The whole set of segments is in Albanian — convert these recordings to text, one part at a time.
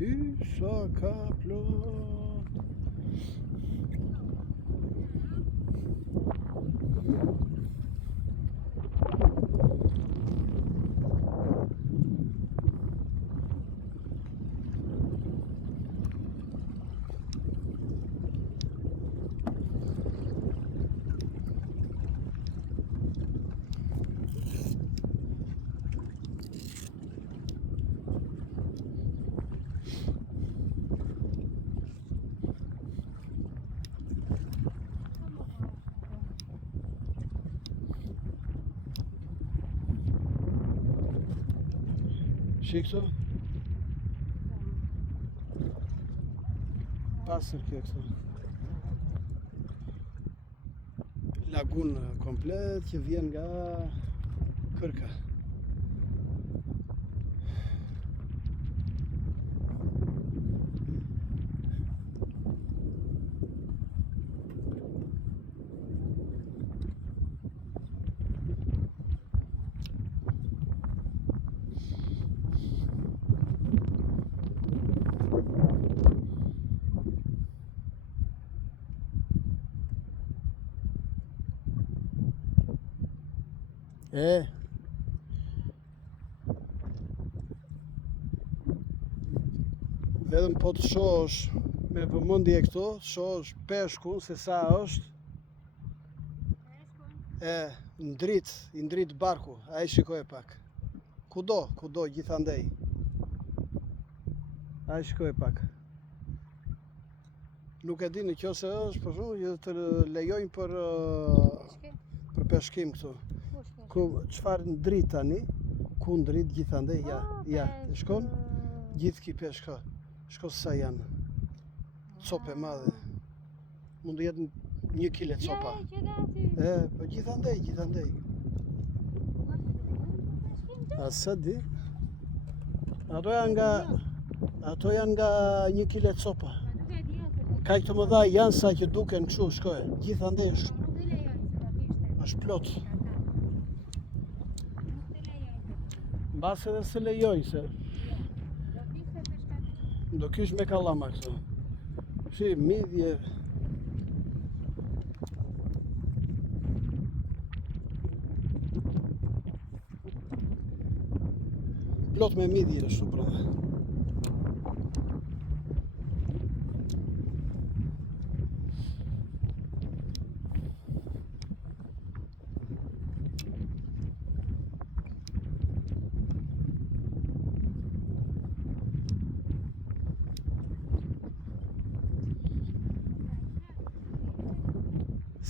Ty sa ka plot. Shik këto? Pasër kjo këto. Lagunë komplet që vjen nga kërka. Vetëm po të shohësh me vëmendje këto, shohësh peshkun se sa është. I ndrit barku, ai shikoj pak. Kudo, gjithandej. Ai shikoj pak. Nuk e di nëse është, për shembull, të lejojnë për peshkim këtu. Çfarë ndrit tani? Ku ndrit gjithandej? Ja, shkon? Gjithë ki peshka. Shko sa janë. Copë e madhe. Mund të jetë 1 kile copa. Po gjithandej. A sa di? Ato janë nga 1 kile copa. Kaq të mëdha janë sa që duken kështu, shkoj. Gjithandej është plot. Mbas edhe se lejoj se do kish me kallama këto. Si midje. Plot me midje është pra.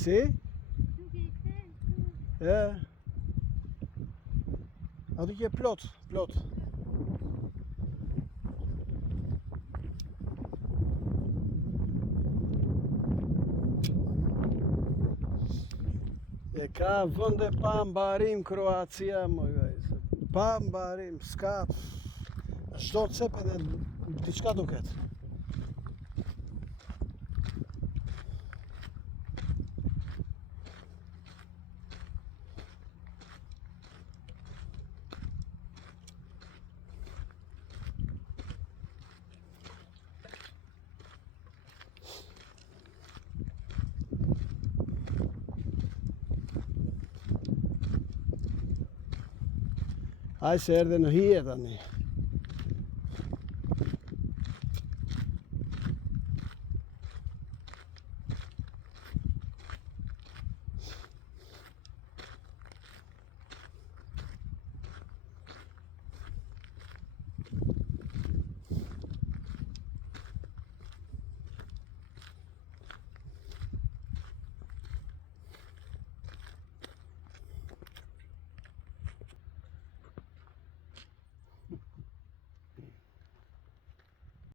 Si? Aty që plot. E ka vende pa mbarim Kroacia, moj vajzë. Pa mbarim, s'ka çdo cep edhe diçka duket. Ai se erdhe në hije tani.